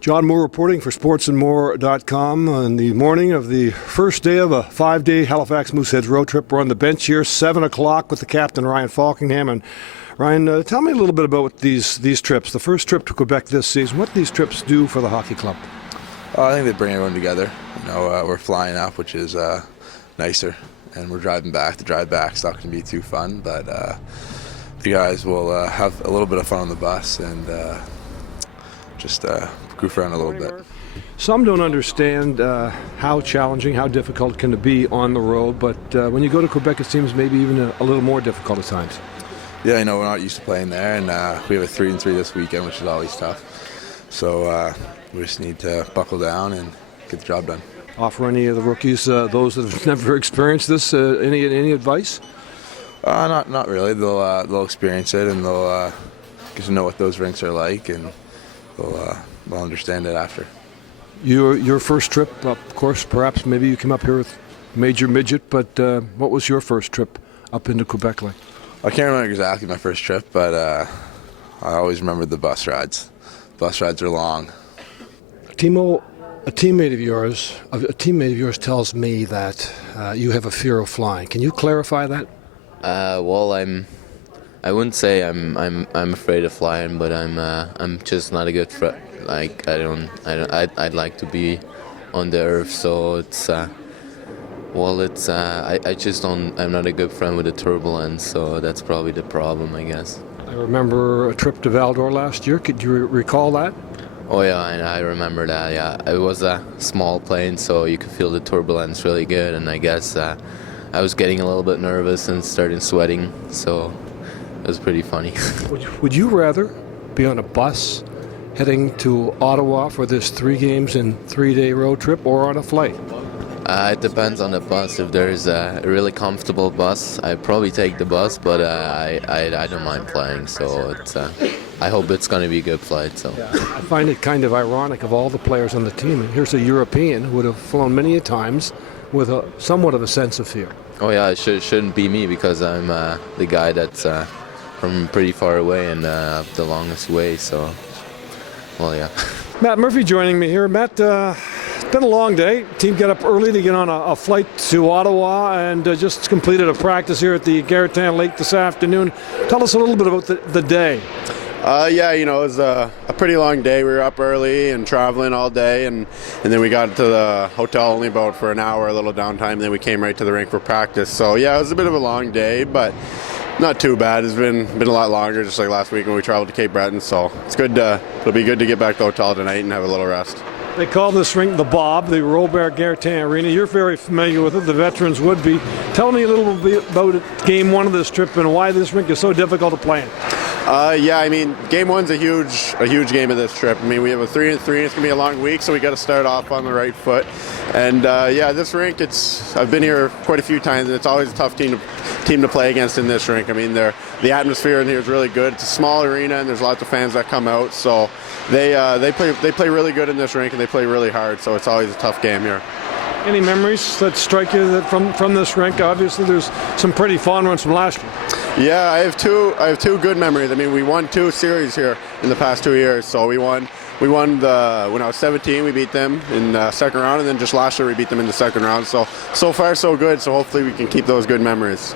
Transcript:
John Moore reporting for sportsandmore.com on the morning of the first day of a 5-day Halifax Mooseheads road trip. We're on the bench here, 7 o'clock with the captain, Ryan Falkenham. And Ryan, tell me a little bit about these trips. The first trip to Quebec this season, what these trips do for the hockey club? I think they bring everyone together. We're flying up, which is nicer, and we're driving back. The drive back's not going to be too fun, but the guys will have a little bit of fun on the bus and just goof around a little bit. Some don't understand how challenging, how difficult can it be on the road, but when you go to Quebec, it seems maybe even a little more difficult at times. Yeah, we're not used to playing there, and we have a 3-3 this weekend, which is always tough. So we just need to buckle down and get the job done. Offer any of the rookies, those that have never experienced this, any advice? Not really. They'll experience it, and they'll get to know what those rinks are like, and they'll understand it after. Your first trip, of course, perhaps maybe you came up here with Major Midget, but what was your first trip up into Quebec like? I can't remember exactly my first trip, but I always remember the bus rides. Bus rides are long. Timo, a teammate of yours tells me that you have a fear of flying. Can you clarify that? Well, I wouldn't say I'm afraid of flying, but I'm just not a good friend. Like I'd like to be on the earth, so it's I just don't. I'm not a good friend with the turbulence, so that's probably the problem, I guess. I remember a trip to Val-d'Or last year. Could you recall that? Oh yeah, I remember that. Yeah, it was a small plane, so you could feel the turbulence really good, and I guess I was getting a little bit nervous and starting sweating, so it was pretty funny. Would you rather be on a bus heading to Ottawa for this 3 games and 3-day road trip, or on a flight? It depends on the bus. If there's a really comfortable bus, I'd probably take the bus, but I don't mind flying, so I hope it's going to be a good flight. So I find it kind of ironic of all the players on the team, and here's a European who would have flown many a times with somewhat of a sense of fear. Oh yeah, it shouldn't be me, because I'm the guy that's from pretty far away and the longest way, so well, yeah. Matt Murphy joining me here. Matt, it's been a long day. Team got up early to get on a flight to Ottawa and just completed a practice here at the Gatineau Lake this afternoon. Tell us a little bit about the day. It was a pretty long day. We were up early and traveling all day, and then we got to the hotel only about for an hour, a little downtime, and then we came right to the rink for practice. So yeah, it was a bit of a long day, but not too bad. It's been a lot longer, just like last week when we traveled to Cape Breton, so it's good. It'll be good to get back to the hotel tonight and have a little rest. They call this rink the Bob, the Robert Gartin Arena. You're very familiar with it. The veterans would be. Tell me a little bit about game 1 of this trip and why this rink is so difficult to play in. Game 1's a huge game of this trip. We have a 3-3, and it's going to be a long week, so we got to start off on the right foot. And this rink, I've been here quite a few times, and it's always a tough team to play against in this rink. The atmosphere in here is really good. It's a small arena, and there's lots of fans that come out, so they play really good in this rink, and they play really hard. So it's always a tough game here. Any memories that strike you from this rink? Obviously, there's some pretty fond ones from last year. Yeah, I have two good memories. We won 2 series here in the past 2 years. So we won when I was 17. We beat them in the second round, and then just last year we beat them in the second round. So far so good. So hopefully we can keep those good memories.